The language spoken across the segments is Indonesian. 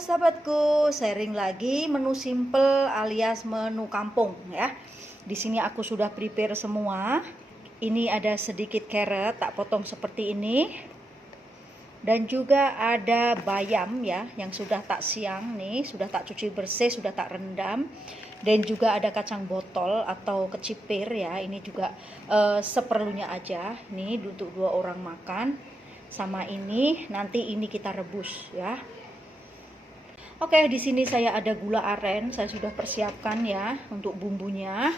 sahabatku, sharing lagi menu simple alias menu kampung ya. Di sini aku sudah prepare semua. Ini ada sedikit carrot tak potong seperti ini. Dan juga ada bayam ya yang sudah tak siang nih, sudah tak cuci bersih, sudah tak rendam. Dan juga ada kacang botol atau kecipir ya. Ini juga seperlunya aja. Nih untuk 2 orang makan. Sama ini nanti ini kita rebus ya. Oke, di sini saya ada gula aren, saya sudah persiapkan ya untuk bumbunya.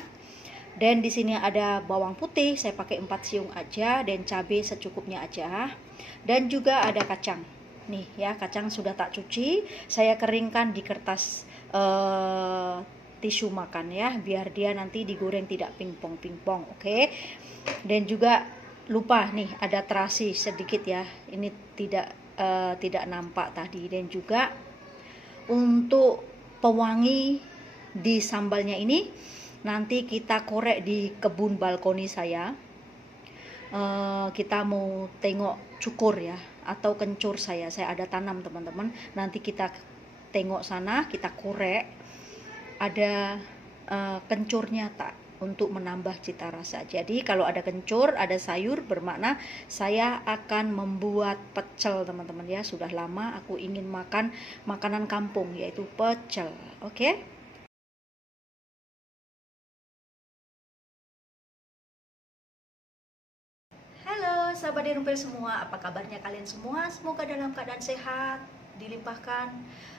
Dan di sini ada bawang putih, saya pakai 4 siung aja dan cabai secukupnya aja. Dan juga ada kacang. Nih ya, kacang sudah tak cuci, saya keringkan di kertas tisu makan ya, biar dia nanti digoreng tidak pingpong-pingpong, oke. Dan juga lupa nih ada terasi sedikit ya. Ini tidak nampak tadi. Dan juga untuk pewangi di sambalnya ini nanti kita korek di kebun balkoni saya. Kita mau tengok cukur ya atau kencur saya ada tanam teman-teman. Nanti kita tengok sana, kita korek ada kencurnya tak, untuk menambah cita rasa. Jadi kalau ada kencur, ada sayur, bermakna saya akan membuat pecel teman-teman ya. Sudah lama aku ingin makan makanan kampung yaitu pecel. Oke? Halo sahabat Derumpel semua, apa kabarnya kalian semua? Semoga dalam keadaan sehat, dilimpahkan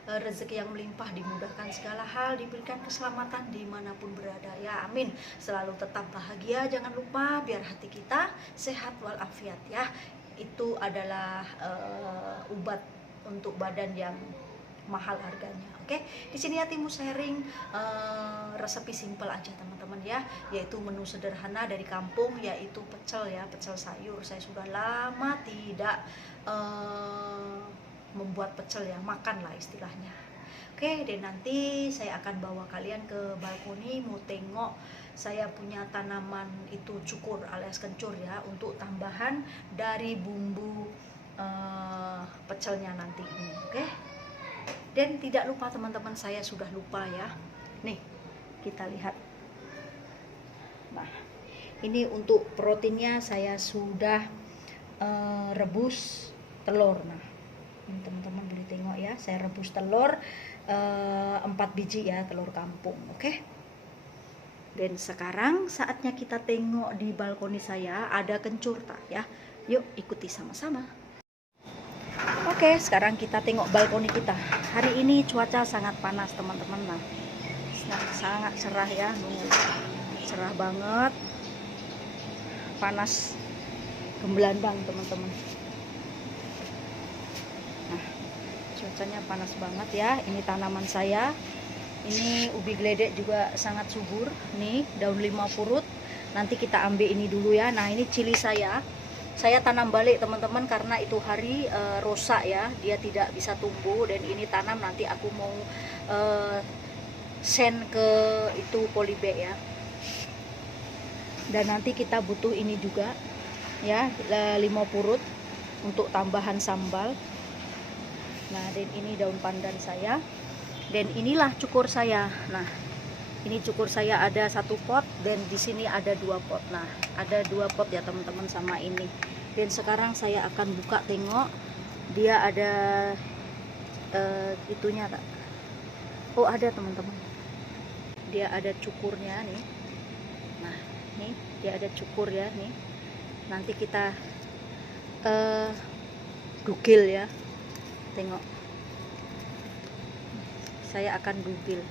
rezeki yang melimpah, dimudahkan segala hal, diberikan keselamatan dimanapun berada ya, amin. Selalu tetap bahagia, jangan lupa biar hati kita sehat walafiat ya. Itu adalah obat untuk badan yang mahal harganya. Oke, di sini Yatimu sharing resepi simple aja teman-teman ya, yaitu menu sederhana dari kampung, yaitu pecel ya, pecel sayur. Saya sudah lama tidak membuat pecel ya, makan lah istilahnya. Oke, dan nanti saya akan bawa kalian ke balkoni mau tengok saya punya tanaman itu cukur alias kencur ya, untuk tambahan dari bumbu pecelnya nanti ini. Oke. Dan tidak lupa teman-teman, saya sudah lupa ya. Nih, kita lihat. Nah, ini untuk proteinnya saya sudah rebus telur. Nah, ini teman-teman boleh tengok ya, saya rebus telur 4 biji ya, telur kampung. Oke. Dan sekarang saatnya kita tengok di balkoni saya ada kencur tak ya. Yuk ikuti sama-sama. Oke, sekarang kita tengok balkoni kita. Hari ini cuaca sangat panas teman-teman. Nah, sangat cerah ya, cerah banget, panas gembelandang teman-teman. Nah, cuacanya panas banget ya. Ini tanaman saya, ini ubi geledek juga sangat subur. Nih daun 5 purut, nanti kita ambil ini dulu ya. Nah, ini cili saya tanam balik teman-teman, karena itu hari rusak ya, dia tidak bisa tumbuh. Dan ini tanam nanti aku mau send ke itu polybag ya. Dan nanti kita butuh ini juga ya, 5 purut untuk tambahan sambal. Nah, dan ini daun pandan saya. Dan inilah cukur saya. Nah, ini cukur saya ada 1 pot dan di sini ada 2 pot. Nah, ada 2 pot ya teman-teman sama ini. Dan sekarang saya akan buka tengok dia ada itunya tak? Oh, ada teman-teman. Dia ada cukurnya nih. Nah, nih dia ada cukur ya nih. Nanti kita dugil ya. Tengok. Saya akan dugil.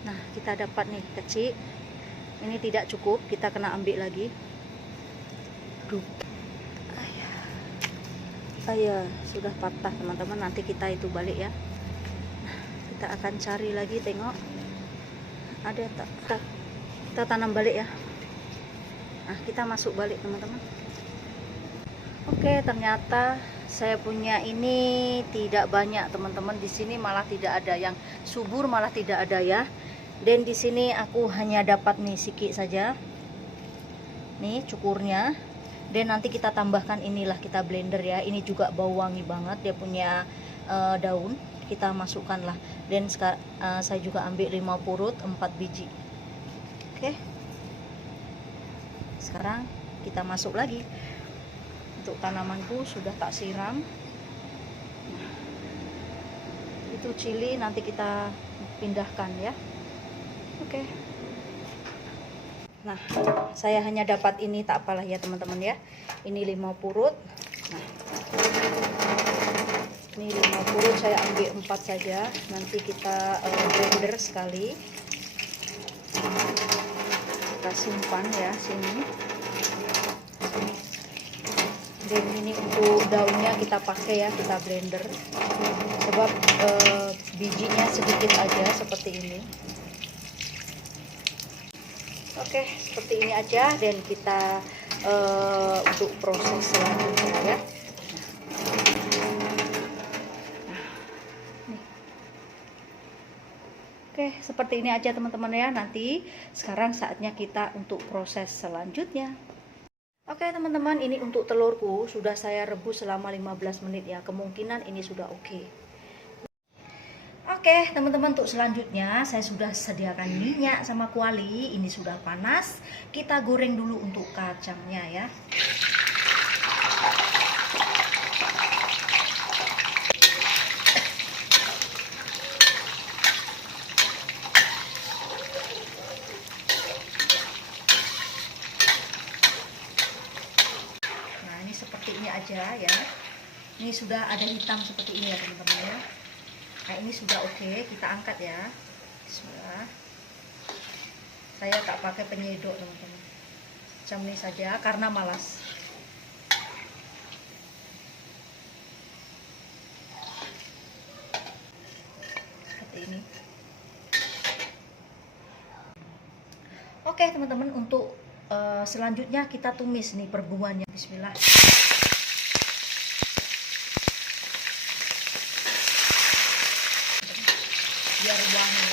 Nah, kita dapat nih kecil. Ini tidak cukup, kita kena ambil lagi. Ayah, sudah patah teman-teman. Nanti kita itu balik ya. Nah, kita akan cari lagi, tengok ada tak. Kita tanam balik ya. Nah, kita masuk balik teman-teman. Oke, ternyata saya punya ini tidak banyak teman-teman. Di sini malah tidak ada yang subur, malah tidak ada ya. Dan di sini aku hanya dapat nih sikit saja. Nih cukurnya. Dan nanti kita tambahkan inilah, kita blender ya. Ini juga bau wangi banget, dia punya daun. Kita masukkan lah. Dan saya juga ambil 5 purut 4 biji. Oke. Sekarang kita masuk lagi. Untuk tanamanku sudah tak siram. Nah, itu chili nanti kita pindahkan ya. Oke. Nah, saya hanya dapat ini, tak apalah ya teman-teman ya. Ini 5 purut. Nah, ini 5 purut saya ambil 4 saja. Nanti kita blender sekali. Kita simpan ya sini. Dan ini untuk daunnya kita pakai ya, kita blender. Sebab bijinya sedikit aja seperti ini. Oke, seperti ini aja, dan kita untuk proses selanjutnya ya. Nih. Oke, seperti ini aja teman-teman ya. Nanti sekarang saatnya kita untuk proses selanjutnya. Oke teman-teman, ini untuk telurku sudah saya rebus selama 15 menit ya. Kemungkinan ini sudah oke. Oke teman-teman, untuk selanjutnya saya sudah sediakan minyak sama kuali. Ini sudah panas. Kita goreng dulu untuk kacangnya ya. Nah ini seperti ini aja ya. Ini sudah ada hitam seperti ini ya teman-teman ya. Nah ini sudah oke, kita angkat ya. Bismillah. Saya tak pakai penyedot teman-teman, macam ini saja karena malas. Seperti ini. Oke teman-teman, untuk selanjutnya kita tumis nih perbumbuannya. Bismillah. Biar wangi.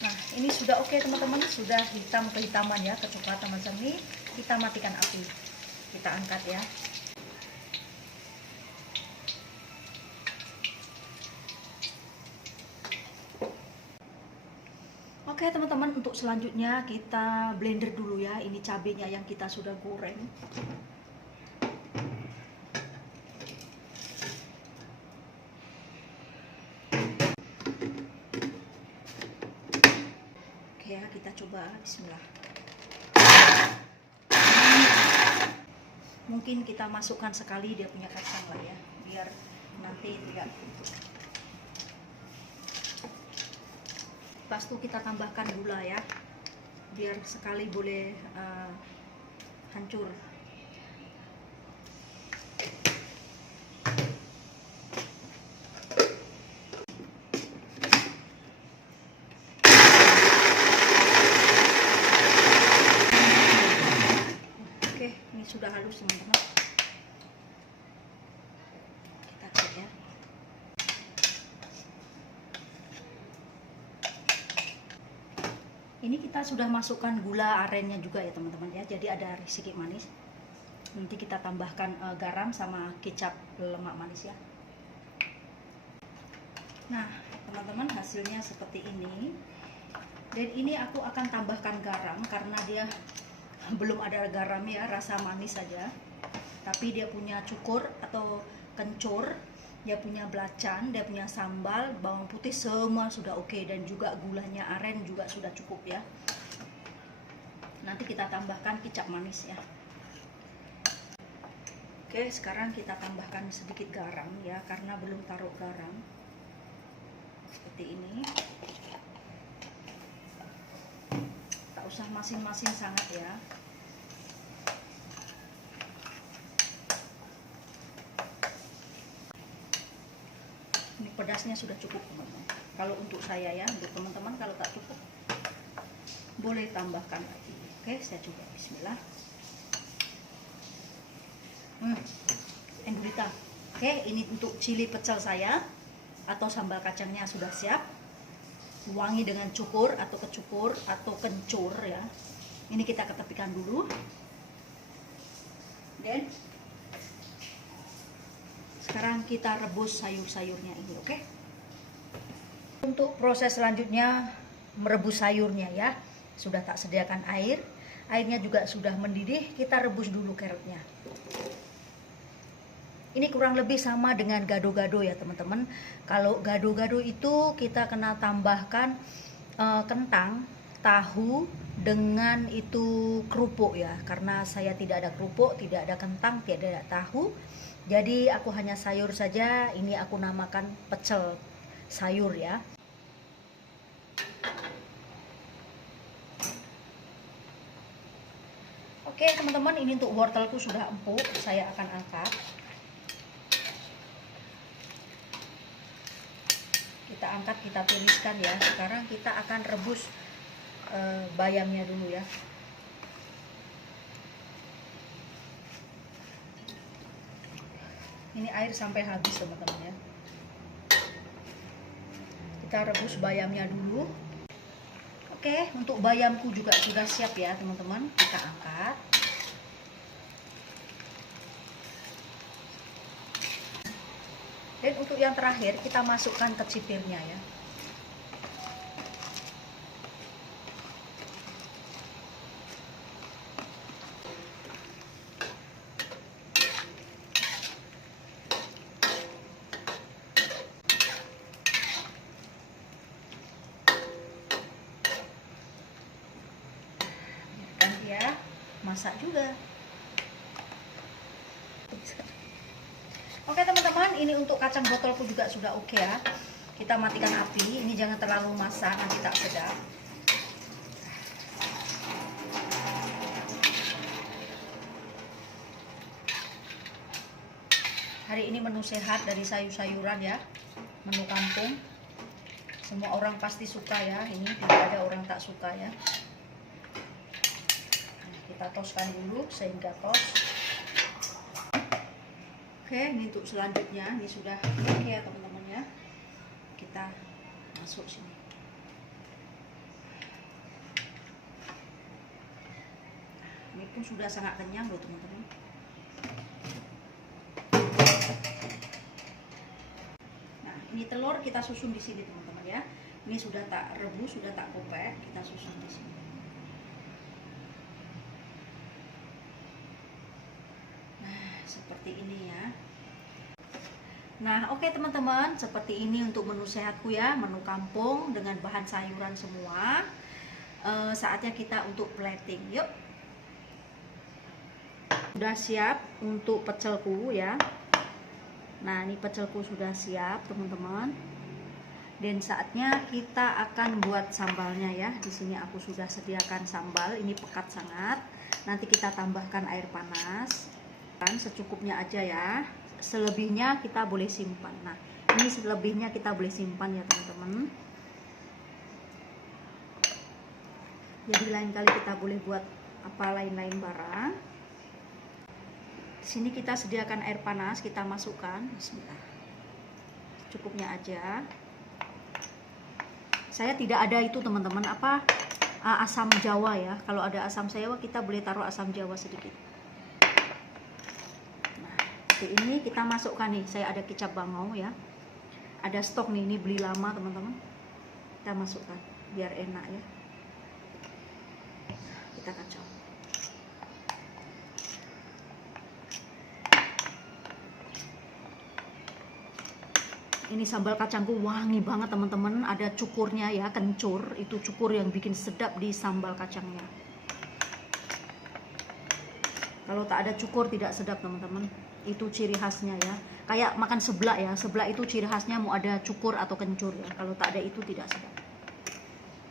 Nah ini sudah oke teman-teman, sudah hitam kehitaman ya, kecoklatan macam ini. Kita matikan api, kita angkat ya. Oke teman-teman, untuk selanjutnya kita blender dulu ya. Ini cabenya yang kita sudah goreng. Ya kita coba, bismillah. Mungkin kita masukkan sekali dia punya kacang lah ya, biar nanti tidak. Pas itu kita tambahkan gula ya, biar sekali boleh hancur. Sudah halus teman-teman, kita cek ya. Ini kita sudah masukkan gula arennya juga ya teman-teman ya, jadi ada sedikit manis. Nanti kita tambahkan garam sama kecap lemak manis ya. Nah teman-teman, hasilnya seperti ini. Dan ini aku akan tambahkan garam karena dia belum ada garam ya, rasa manis saja. Tapi dia punya cukur atau kencur, dia punya belacan, dia punya sambal, bawang putih, semua sudah oke. Dan juga gulanya aren juga sudah cukup ya. Nanti kita tambahkan kecap manis ya. Oke, sekarang kita tambahkan sedikit garam ya, karena belum taruh garam. Seperti ini. Tak usah masing-masing sangat ya. Ini pedasnya sudah cukup teman-teman. Kalau untuk saya ya, untuk teman-teman kalau tak cukup boleh tambahkan lagi. Oke, saya coba, bismillah. Endurita. Oke, ini untuk cili pecel saya atau sambal kacangnya sudah siap. wangi dengan cukur atau kecukur atau kencur ya. Ini kita ketepikan dulu. Dan sekarang kita rebus sayur-sayurnya ini, oke? Untuk proses selanjutnya merebus sayurnya ya, sudah tak sediakan air. Airnya juga sudah mendidih, kita rebus dulu carrotnya. Ini kurang lebih sama dengan gado-gado ya teman-teman. Kalau gado-gado itu kita kena tambahkan kentang, tahu dengan itu kerupuk ya. Karena saya tidak ada kerupuk, tidak ada kentang, tidak ada tahu. Jadi aku hanya sayur saja. Ini aku namakan pecel sayur ya. Oke teman-teman, ini untuk wortelku sudah empuk, saya akan angkat. Kita angkat, kita tiriskan ya. Sekarang kita akan rebus bayamnya dulu ya. Ini air sampai habis teman-teman ya. Kita rebus bayamnya dulu. Oke, untuk bayamku juga sudah siap ya teman-teman. Kita angkat. Dan untuk yang terakhir kita masukkan ke cipirnya ya. Biarkan dia masak juga. Oke teman-teman, ini untuk kacang botolku juga sudah oke ya. Kita matikan api, ini jangan terlalu masak, nanti tak sedap. Hari ini menu sehat dari sayur-sayuran ya, menu kampung. Semua orang pasti suka ya, ini tidak ada orang tak suka ya. Kita toskan dulu sehingga tos. Oke, ini untuk selanjutnya, ini sudah oke ya teman-teman ya. Kita masuk sini. Ini pun sudah sangat kenyang loh teman-teman. Nah, ini telur kita susun di sini teman-teman ya. Ini sudah tak rebus, sudah tak kopek, kita susun di sini. Seperti ini ya. Nah oke teman-teman, seperti ini untuk menu sehatku ya, menu kampung dengan bahan sayuran semua. Saatnya kita untuk plating, yuk. Sudah siap untuk pecelku ya. Nah ini pecelku sudah siap teman-teman. Dan saatnya kita akan buat sambalnya ya. Di sini aku sudah sediakan sambal, ini pekat sangat. Nanti kita tambahkan air panas. Secukupnya aja ya, selebihnya kita boleh simpan. Nah ini selebihnya kita boleh simpan ya teman-teman. Jadi lain kali kita boleh buat apa lain-lain barang. Di sini kita sediakan air panas, kita masukkan. Bismillah. Cukupnya aja. Saya tidak ada itu teman-teman, apa asam jawa ya. Kalau ada asam jawa kita boleh taruh asam jawa sedikit. Ini kita masukkan nih, saya ada kecap bangau ya, ada stok nih, ini beli lama teman-teman, kita masukkan biar enak ya. Kita kacau. Ini sambal kacangku wangi banget teman-teman, ada cukurnya ya, kencur, itu cukur yang bikin sedap di sambal kacangnya. Kalau tak ada cukur tidak sedap teman-teman. Itu ciri khasnya ya, kayak makan seblak ya, seblak itu ciri khasnya mau ada cukur atau kencur ya, kalau tak ada itu tidak sedap.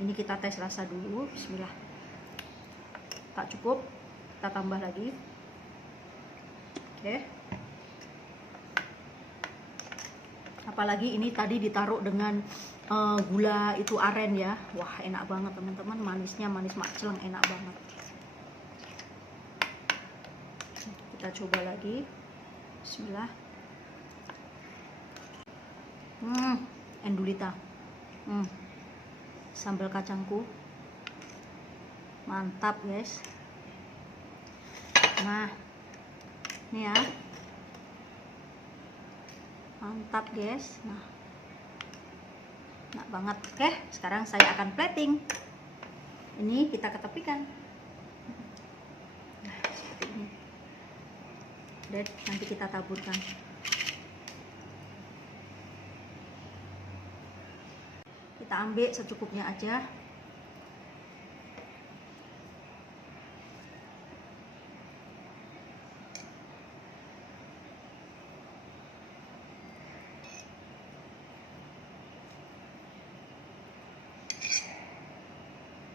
Ini kita tes rasa dulu, bismillah. Tak cukup, kita tambah lagi. Oke. Apalagi ini tadi ditaruh dengan gula itu aren ya, wah enak banget teman-teman, manisnya manis macleng, enak banget. Kita coba lagi. Bismillah. Endulita. sambal kacangku. Mantap guys. Nah ini ya, mantap guys. Nah enak banget. Oke, sekarang saya akan plating. Ini kita ketepikan. Nah seperti ini. Dan nanti kita taburkan. Kita ambil secukupnya aja.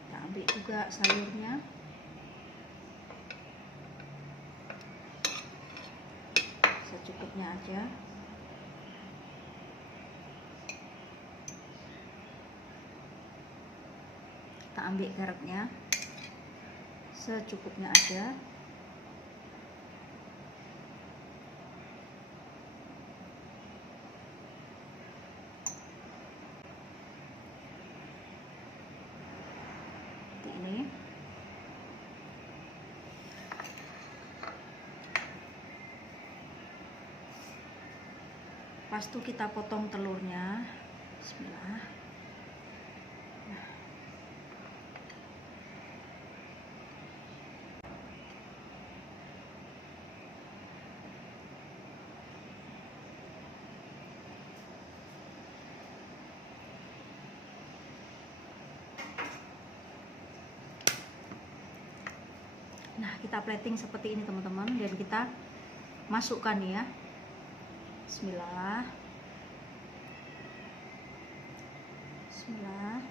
Kita ambil juga sayurnya. Secukupnya aja. Kita ambil carrotnya secukupnya aja. Seperti ini. Pas itu kita potong telurnya. Bismillah. Nah, kita plating seperti ini teman-teman, dan kita masukkan ya. Bismillah. Bismillah.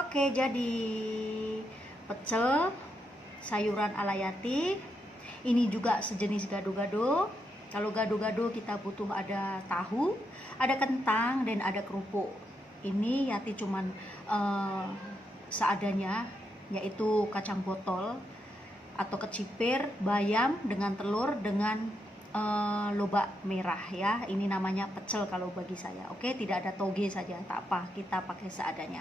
Oke, jadi pecel sayuran ala Yati. Ini juga sejenis gado-gado. Kalau gado-gado kita butuh ada tahu, ada kentang, dan ada kerupuk. Ini Yati cuman seadanya, yaitu kacang botol atau kecipir, bayam dengan telur dengan lobak merah ya. Ini namanya pecel kalau bagi saya. Oke, tidak ada toge saja, tak apa, kita pakai seadanya.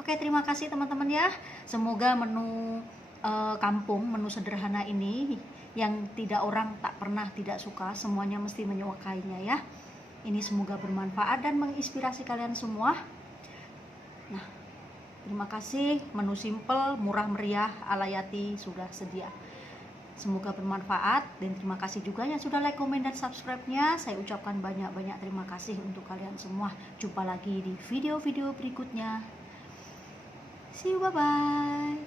Oke, terima kasih teman-teman ya. Semoga menu kampung, menu sederhana ini yang tidak orang tak pernah tidak suka, semuanya mesti menyukainya ya. Ini semoga bermanfaat dan menginspirasi kalian semua. Nah, terima kasih. Menu simple, murah meriah ala Yati sudah sedia. Semoga bermanfaat, dan terima kasih juga yang sudah like, komen, dan subscribe-nya. Saya ucapkan banyak-banyak terima kasih untuk kalian semua. Jumpa lagi di video-video berikutnya. See you, bye-bye.